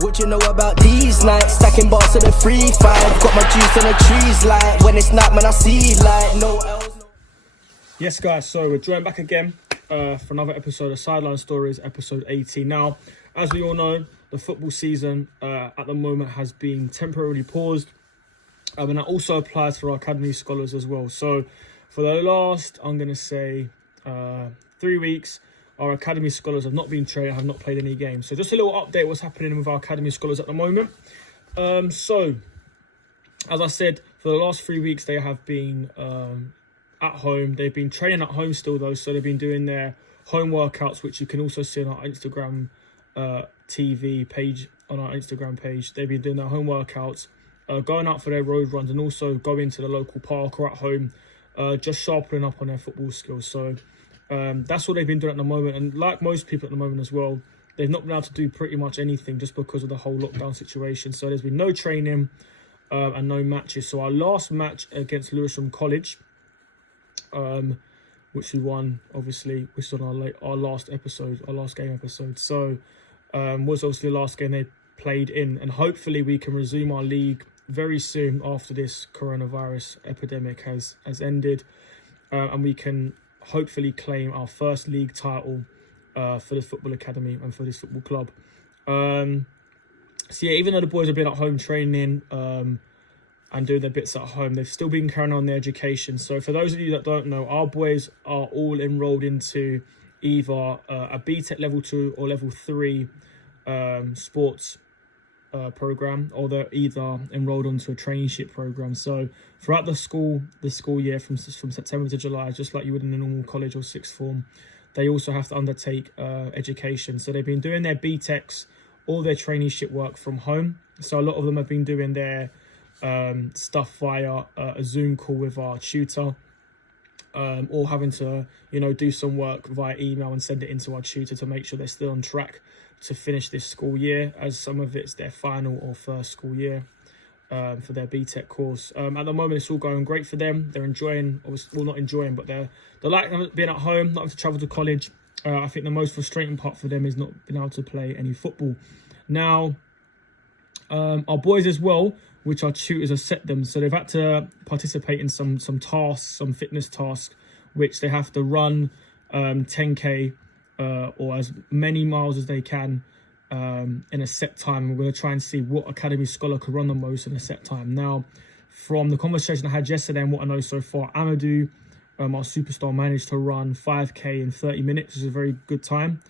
What you know about these nights? Stacking bars to the 3-5. Got my juice on the trees like when it's night, man, I see like no else. Yes, guys, so we're joined back again for another episode of Sideline Stories, episode 18. Now, as we all know, the football season at the moment has been temporarily paused. And that also applies for our academy scholars as well. So for the last, I'm going to say, 3 weeks, our academy scholars have not been trained, have not played any games. So just a little update what's happening with our academy scholars at the moment. So, as I said, for the last 3 weeks, they have been at home. They've been training at home still, though. So they've been doing their home workouts, which you can also see on our Instagram TV page, on our Instagram page. They've been doing their home workouts, going out for their road runs, and also going to the local park or at home, just sharpening up on their football skills. So that's what they've been doing at the moment. And like most people at the moment as well, they've not been able to do pretty much anything just because of the whole lockdown situation. So there's been no training and no matches. So our last match against Lewisham College, which we won, obviously, which was on our last game episode. So was obviously the last game they played in. And hopefully we can resume our league very soon after this coronavirus epidemic has ended. And we can hopefully claim our first league title for the football academy and for this football club. So yeah, even though the boys have been at home training and doing their bits at home, they've still been carrying on their education. So for those of you that don't know, our boys are all enrolled into either a BTEC level 2 or level 3 sports program, or they're either enrolled onto a traineeship program. So throughout the school year from September to July, just like you would in a normal college or sixth form, they also have to undertake education. So they've been doing their BTECs, all their traineeship work from home. So a lot of them have been doing their stuff via a Zoom call with our tutor, or having to do some work via email and send it into our tutor to make sure they're still on track to finish this school year, as some of it's their final or first school year for their BTEC course. At the moment, it's all going great for them. They're enjoying, well, not enjoying, but they're like being at home, not having to travel to college. I think the most frustrating part for them is not being able to play any football. Now, our boys as well, which our tutors have set them, so they've had to participate in some tasks, some fitness tasks, which they have to run 10k or as many miles as they can in a set time. We're going to try and see what academy scholar could run the most in a set time. Now, from the conversation I had yesterday and what I know so far, Amadou, our superstar, managed to run 5k in 30 minutes, which is a very good time.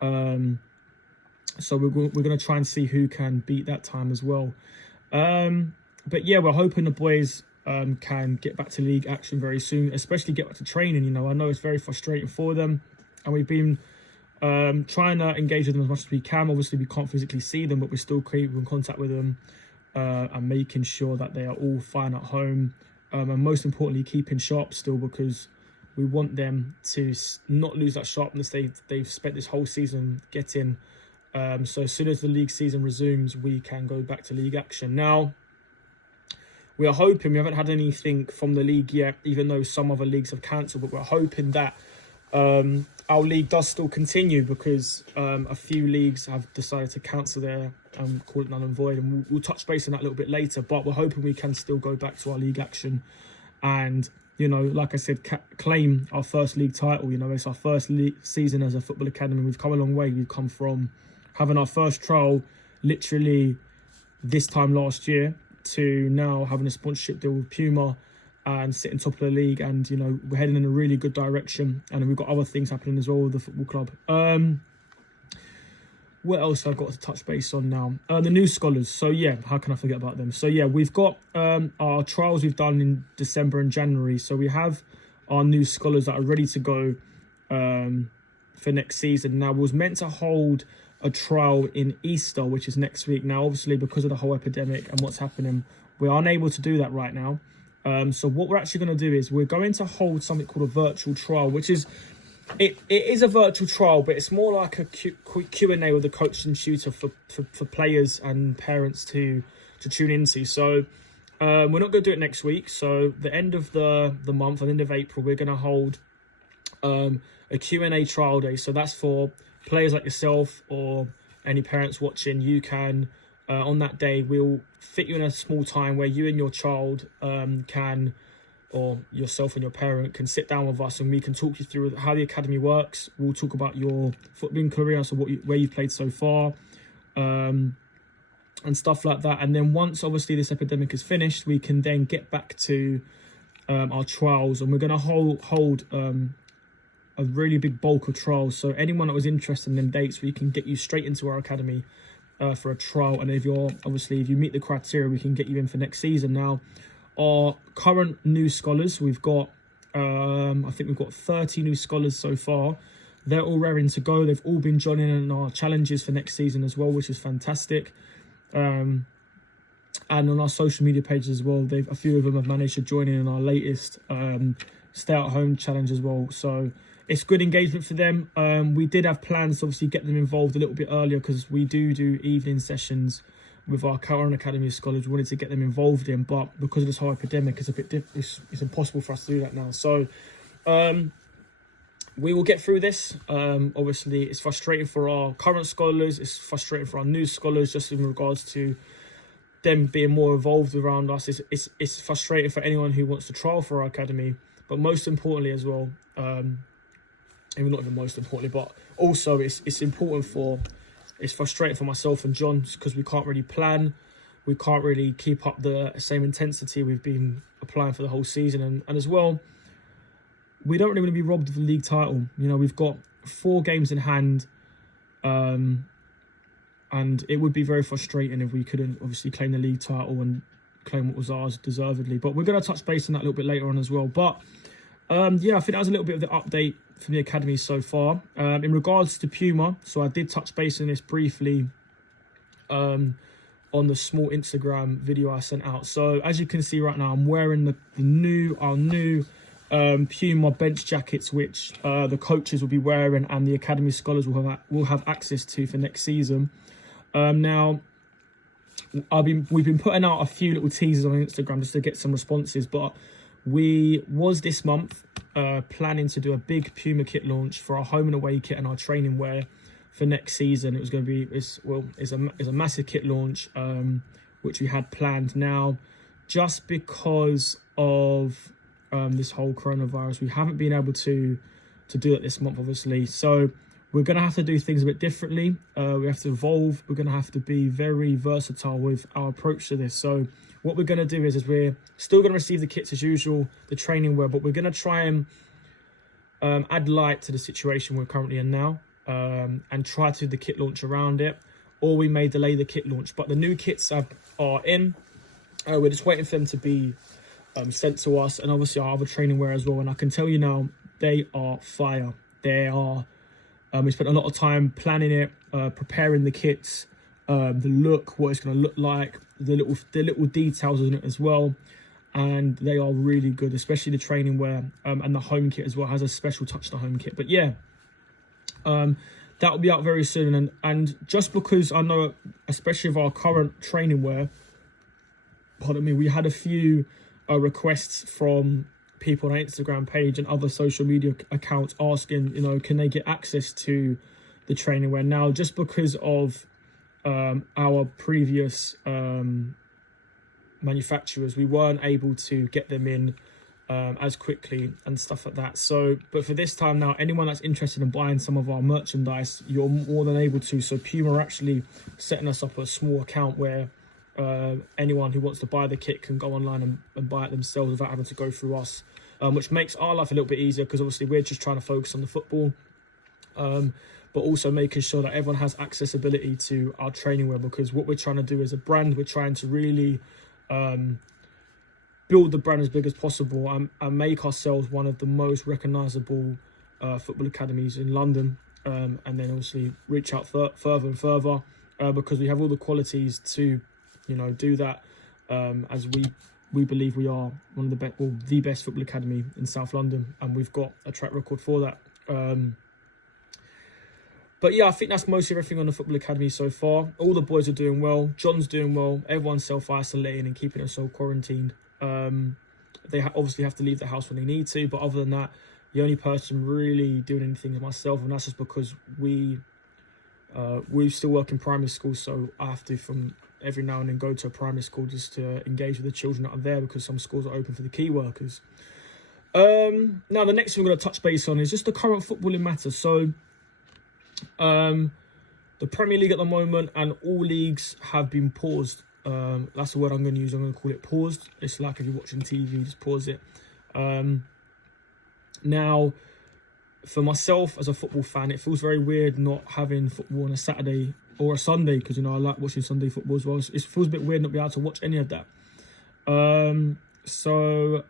So we're going to try and see who can beat that time as well. But yeah, we're hoping the boys can get back to league action very soon, especially get back to training. I know it's very frustrating for them, and we've been trying to engage with them as much as we can. Obviously, we can't physically see them, but we still keep in contact with them and making sure that they are all fine at home. And most importantly, keeping sharp still, because we want them to not lose that sharpness they've spent this whole season getting. So as soon as the league season resumes, we can go back to league action. Now, we are hoping, we haven't had anything from the league yet, even though some other leagues have cancelled, but we're hoping that our league does still continue, because a few leagues have decided to cancel their call it null and void, and we'll touch base on that a little bit later. But we're hoping we can still go back to our league action and, like I said, claim our first league title. It's our first league season as a football academy. We've come a long way. We've come from having our first trial literally this time last year to now having a sponsorship deal with Puma and sitting top of the league, and we're heading in a really good direction, and we've got other things happening as well with the football club. What else I've got to touch base on now? The new scholars. So yeah, how can I forget about them? So yeah, we've got our trials we've done in December and January. So we have our new scholars that are ready to go for next season. Now, we was meant to hold a trial in Easter, which is next week. Now, obviously, because of the whole epidemic and what's happening, we're unable to do that right now. So what we're actually going to do is we're going to hold something called a virtual trial, which is, it is a virtual trial, but it's more like a Q&A with the coach and tutor for players and parents to tune into. So we're not going to do it next week. So the end of the month, at the end of April, we're going to hold a Q&A trial day. So that's for players like yourself or any parents watching, you can, on that day, we'll fit you in a small time where you and your child can, or yourself and your parent can sit down with us, and we can talk you through how the academy works. We'll talk about your footballing career, so where you've played so far, and stuff like that. And then once obviously this epidemic is finished, we can then get back to our trials, and we're going to hold a really big bulk of trials. So anyone that was interested in them dates, we can get you straight into our academy for a trial. And if you meet the criteria, we can get you in for next season. Now, our current new scholars, we've got I think we've got 30 new scholars so far. They're all raring to go. They've all been joining in our challenges for next season as well, which is fantastic. And on our social media pages as well, a few of them have managed to join in our latest stay at home challenge as well. So it's good engagement for them. We did have plans to obviously get them involved a little bit earlier, because we do evening sessions with our current academy scholars. We wanted to get them involved in, but because of this whole epidemic, it's a bit it's impossible for us to do that now. So we will get through this. Obviously, it's frustrating for our current scholars. It's frustrating for our new scholars, just in regards to them being more involved around us. It's frustrating for anyone who wants to trial for our academy. But most importantly as well, even not even most importantly, but also it's frustrating for myself and John, because we can't really plan. We can't really keep up the same intensity we've been applying for the whole season. And as well, we don't really want to be robbed of the league title. You know, we've got 4 games in hand, and it would be very frustrating if we couldn't obviously claim the league title and claim what was ours deservedly. But we're going to touch base on that a little bit later on as well. But yeah, I think that was a little bit of the update from the academy so far. In regards to Puma, so I did touch base on this briefly on the small Instagram video I sent out. So as you can see right now, I'm wearing our new Puma bench jackets, which the coaches will be wearing and the academy scholars will have access to for next season. Now, we've been putting out a few little teasers on Instagram just to get some responses, but we was this month planning to do a big Puma kit launch for our home and away kit and our training wear for next season. It was going to be it's a massive kit launch, which we had planned. Now, just because of this whole coronavirus, we haven't been able to do that this month, obviously. So we're going to have to do things a bit differently. We have to evolve. We're going to have to be very versatile with our approach to this. So what we're going to do is we're still going to receive the kits as usual, the training wear, but we're going to try and add light to the situation we're currently in now, and try to do the kit launch around it, or we may delay the kit launch. But the new kits are in. We're just waiting for them to be sent to us, and obviously our other training wear as well. And I can tell you now, they are fire. They are. We spent a lot of time planning it, preparing the kits, the look, what it's going to look like, the little details in it as well, and they are really good, especially the training wear, and the home kit as well has a special touch to the home kit. But yeah, that will be out very soon. And just because I know, especially with our current training wear, pardon me, we had a few requests from people on our Instagram page and other social media accounts asking, you know, can they get access to the training wear now? Just because of our previous manufacturers, we weren't able to get them in as quickly and stuff like that. So, but for this time now, anyone that's interested in buying some of our merchandise, you're more than able to. So Puma are actually setting us up a small account where anyone who wants to buy the kit can go online and buy it themselves without having to go through us, which makes our life a little bit easier, because obviously we're just trying to focus on the football, but also making sure that everyone has accessibility to our training wear, because what we're trying to do as a brand, we're trying to really build the brand as big as possible and make ourselves one of the most recognisable football academies in London, and then obviously reach out further and further, because we have all the qualities to, you know, do that, as we believe we are one of the best, well, the best football academy in South London, and we've got a track record for that. But yeah, I think that's mostly everything on the football academy so far. All the boys are doing well. John's doing well. Everyone's self-isolating and keeping themselves quarantined. They obviously have to leave the house when they need to, but other than that, the only person really doing anything is myself, and that's just because we We still work in primary school, so I have to, from every now and then, go to a primary school just to engage with the children that are there, because some schools are open for the key workers. Now, the next thing we're going to touch base on is just the current footballing matters. So, the Premier League at the moment and all leagues have been paused. That's the word I'm going to use. I'm going to call it paused. It's like if you're watching TV, just pause it. Now, for myself as a football fan, it feels very weird not having football on a Saturday or a Sunday, because, you know, I like watching Sunday football as well. It feels a bit weird not being able to watch any of that. So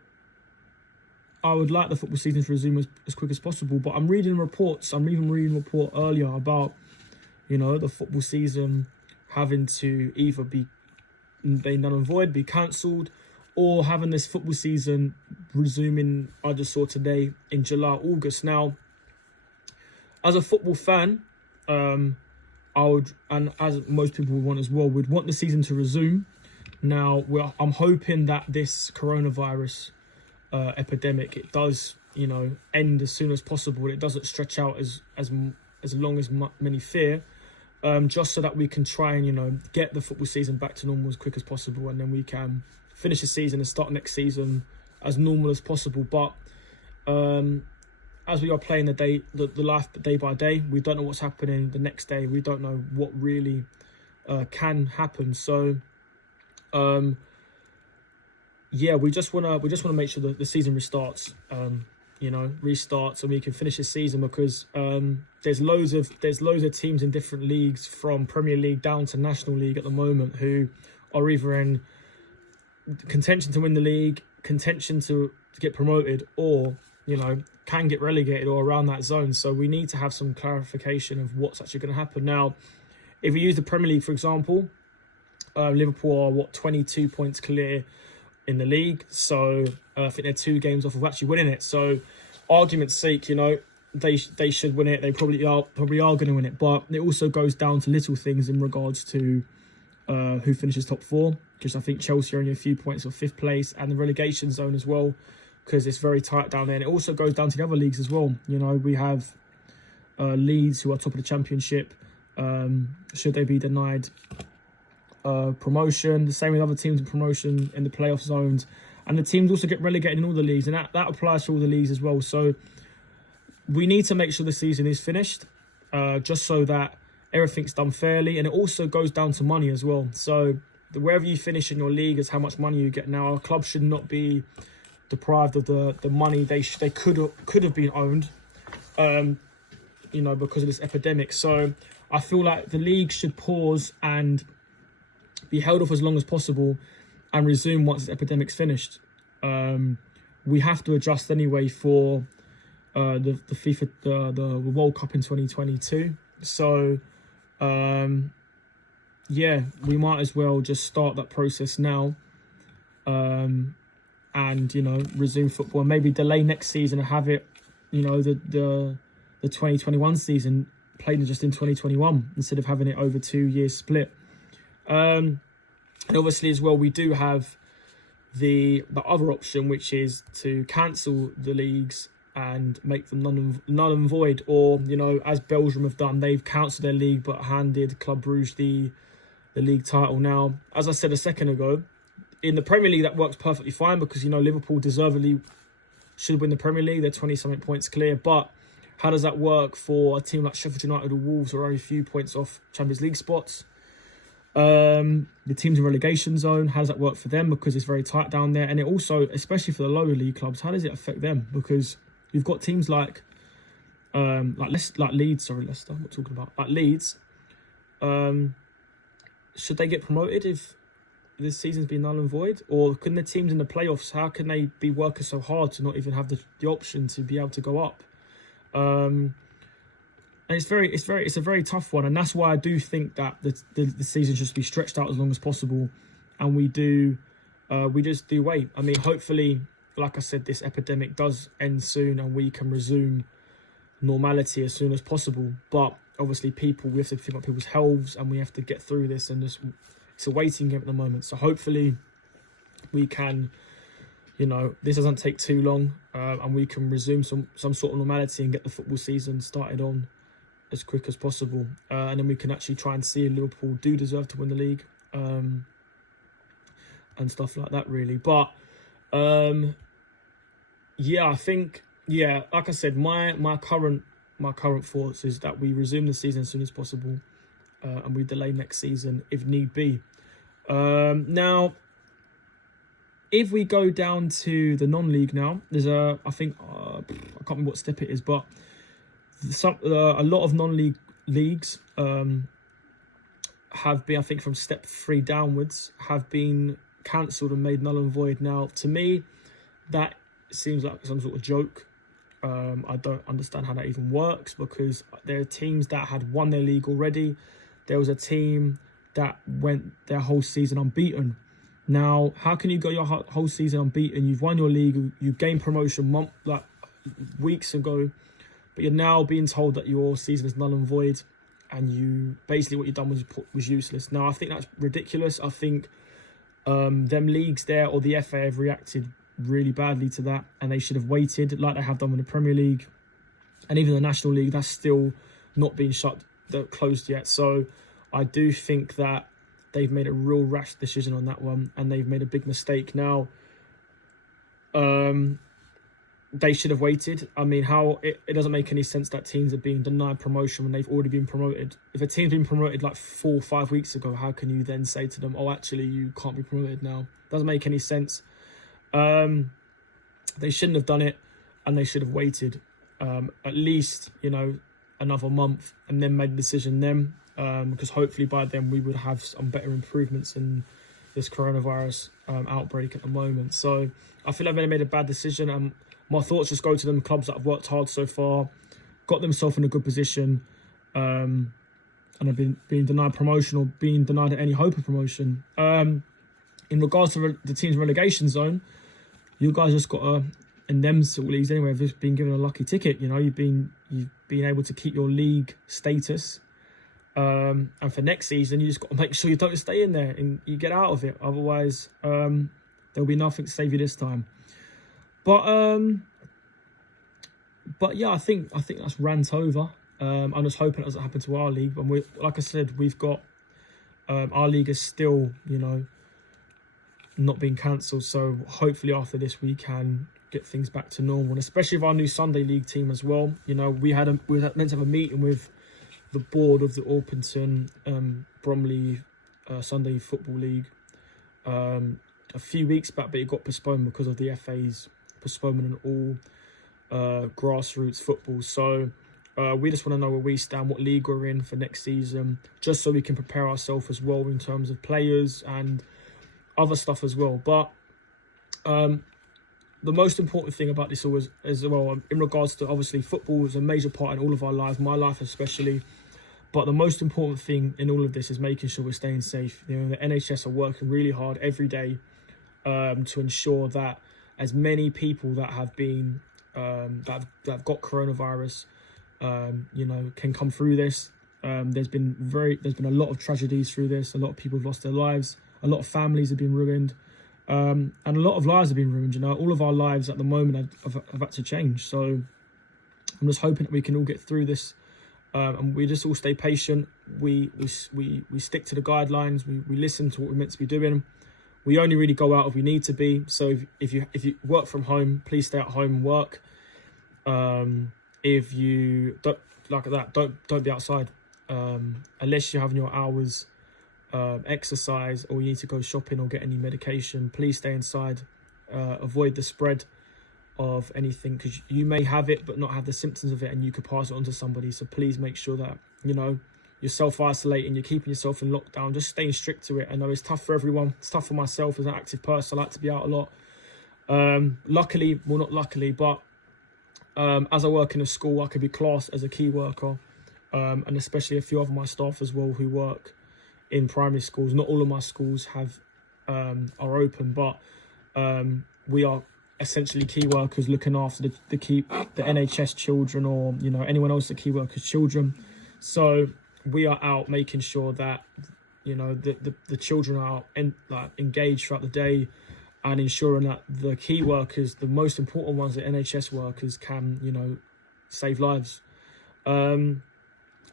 I would like the football season to resume as quick as possible. But I'm reading reports. I'm even reading a report earlier about, you know, the football season having to either be null and void, be cancelled, or having this football season resuming, I just saw today, in July, August. Now, as a football fan, I would, and as most people would want as well, would want the season to resume. Now, I'm hoping that this coronavirus epidemic, it does, you know, end as soon as possible. It doesn't stretch out as long as many fear, just so that we can try and, you know, get the football season back to normal as quick as possible, and then we can finish the season and start next season as normal as possible. But as we are playing the life day by day, we don't know what's happening the next day. We don't know what really can happen. So yeah, we just wanna make sure that the season restarts. You know, restarts, and we can finish the season, because there's loads of teams in different leagues, from Premier League down to National League at the moment, who are either in contention to win the league, contention to get promoted, or, you know, can get relegated or around that zone. So we need to have some clarification of what's actually going to happen. Now, if we use the Premier League, for example, Liverpool are 22 points clear in the league, so I think they're 2 games off of actually winning it. So, argument's sake, you know, they should win it. They probably are going to win it. But it also goes down to little things in regards to who finishes top 4, because I think Chelsea are only a few points of 5th place, and the relegation zone as well, because it's very tight down there. And it also goes down to the other leagues as well. You know, we have Leeds, who are top of the Championship. Should they be denied promotion, the same with other teams in promotion in the playoff zones, and the teams also get relegated in all the leagues, and that applies to all the leagues as well. So we need to make sure the season is finished, just so that everything's done fairly. And it also goes down to money as well. So wherever you finish in your league is how much money you get. Now, our club should not be deprived of the money they could have been owned, you know, because of this epidemic. So I feel like the league should pause and be held off as long as possible, and resume once the epidemic's finished. We have to adjust anyway for the FIFA the World Cup in 2022. So yeah, we might as well just start that process now, and, you know, resume football, and maybe delay next season and have it, you know, the 2021 season played just in 2021 instead of having it over 2 years split. And obviously as well, we do have the other option, which is to cancel the leagues and make them null and void, or, you know, as Belgium have done, they've cancelled their league but handed Club Brugge the league title. Now, as I said a second ago, in the Premier League that works perfectly fine, because, you know, Liverpool deservedly should win the Premier League. They're 20-something points clear. But how does that work for a team like Sheffield United or Wolves, who are only a few points off Champions League spots? The teams in relegation zone, how does that work for them? Because it's very tight down there. And it also, especially for the lower league clubs, how does it affect them? Because you've got teams like Leeds, Leicester, I'm not talking about, like Leeds. Should they get promoted if this season's been null and void? Or can the teams in the playoffs, how can they be working so hard to not even have the option to be able to go up? And it's a very tough one, and that's why I do think that the season should be stretched out as long as possible, and we just do wait. I mean, hopefully, like I said, this epidemic does end soon, and we can resume normality as soon as possible. But obviously, we have to think about people's healths, and we have to get through this, and it's a waiting game at the moment. So hopefully, we can, you know, this doesn't take too long, and we can resume some sort of normality and get the football season started on as quick as possible, and then we can actually try and see if Liverpool do deserve to win the league, and stuff like that, really. But yeah, I think, yeah, like I said, my current thoughts is that we resume the season as soon as possible, and we delay next season if need be. Now, if we go down to the non-league now, there's I think I can't remember what step it is, but a lot of non-league leagues have been, I think from step 3 downwards, have been cancelled and made null and void. Now, to me, that seems like some sort of joke. I don't understand how that even works, because there are teams that had won their league already. There was a team that went their whole season unbeaten. Now, how can you go your whole season unbeaten? You've won your league, you've gained promotion weeks ago, but you're now being told that your season is null and void, and you basically what you've done was useless. Now, I think that's ridiculous. I think them leagues there, or the FA, have reacted really badly to that, and they should have waited, like they have done with the Premier League and even the National League. That's still not been closed yet. So I do think that they've made a real rash decision on that one, and they've made a big mistake. Now, they should have waited. I mean, it doesn't make any sense that teams are being denied promotion when they've already been promoted. If a team's been promoted like 4 or 5 weeks ago, how can you then say to them, oh, actually, you can't be promoted now? Doesn't make any sense. They shouldn't have done it, and they should have waited at least, another month, and then made the decision then, because hopefully by then we would have some better improvements in this coronavirus outbreak at the moment. So I feel like they made a bad decision, and my thoughts just go to them clubs that have worked hard so far, got themselves in a good position, and have been denied promotion, or being denied any hope of promotion. In regards to the team's relegation zone, you guys just got to, in them sort of leagues anyway, have just been given a lucky ticket. You've been able to keep your league status, and for next season, you just got to make sure you don't stay in there and you get out of it. Otherwise, there'll be nothing to save you this time. But yeah, I think that's rant over. I'm just hoping it doesn't happen to our league. And like I said, we've got our league is still, not being cancelled. So hopefully after this we can get things back to normal, and especially with our new Sunday League team as well. We were meant to have a meeting with the board of the Orpington Bromley Sunday Football League a few weeks back, but it got postponed because of the FA's postponement on all grassroots football. So we just want to know where we stand, what league we're in for next season, just so we can prepare ourselves as well in terms of players and other stuff as well. But the most important thing about this was, as well, in regards to, obviously, football is a major part in all of our lives, my life especially. But the most important thing in all of this is making sure we're staying safe. The NHS are working really hard every day to ensure that as many people that have been that have got coronavirus, can come through this. There's been a lot of tragedies through this. A lot of people have lost their lives. A lot of families have been ruined, and a lot of lives have been ruined. All of our lives at the moment have had to change. So I'm just hoping that we can all get through this, and we just all stay patient. We stick to the guidelines. We listen to what we're meant to be doing. We only really go out if we need to be. So if you work from home, please stay at home and work. If you don't like that, don't be outside unless you're having your hours. Exercise, or you need to go shopping or get any medication. Please stay inside. Avoid the spread of anything, because you may have it but not have the symptoms of it, and you could pass it on to somebody. So please make sure that you're self-isolating, you're keeping yourself in lockdown, just staying strict to it. I know it's tough for everyone. It's tough for myself as an active person. I like to be out a lot. Luckily, well, not luckily, but as I work in a school, I could be classed as a key worker, and especially a few of my staff as well who work in primary schools. Not all of my schools are open, but we are essentially key workers looking after the NHS children, or anyone else that key workers' children. So we are out making sure that the children are engaged throughout the day, and ensuring that the key workers, the most important ones, the NHS workers, can save lives.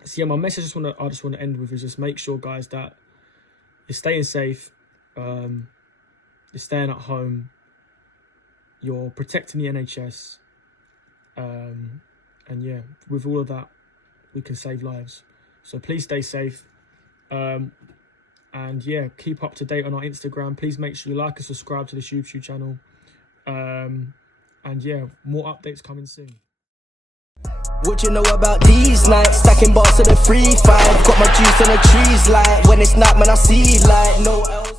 So yeah, my message I just want to end with is just make sure, guys, that you're staying safe, you're staying at home, you're protecting the NHS, and yeah, with all of that, we can save lives. So please stay safe, and yeah, keep up to date on our Instagram. Please make sure you like and subscribe to this YouTube channel, and yeah, more updates coming soon. What you know about these nights? Stacking bars to the 3-5. Got my juice on the trees like when it's night, man, I see like no else.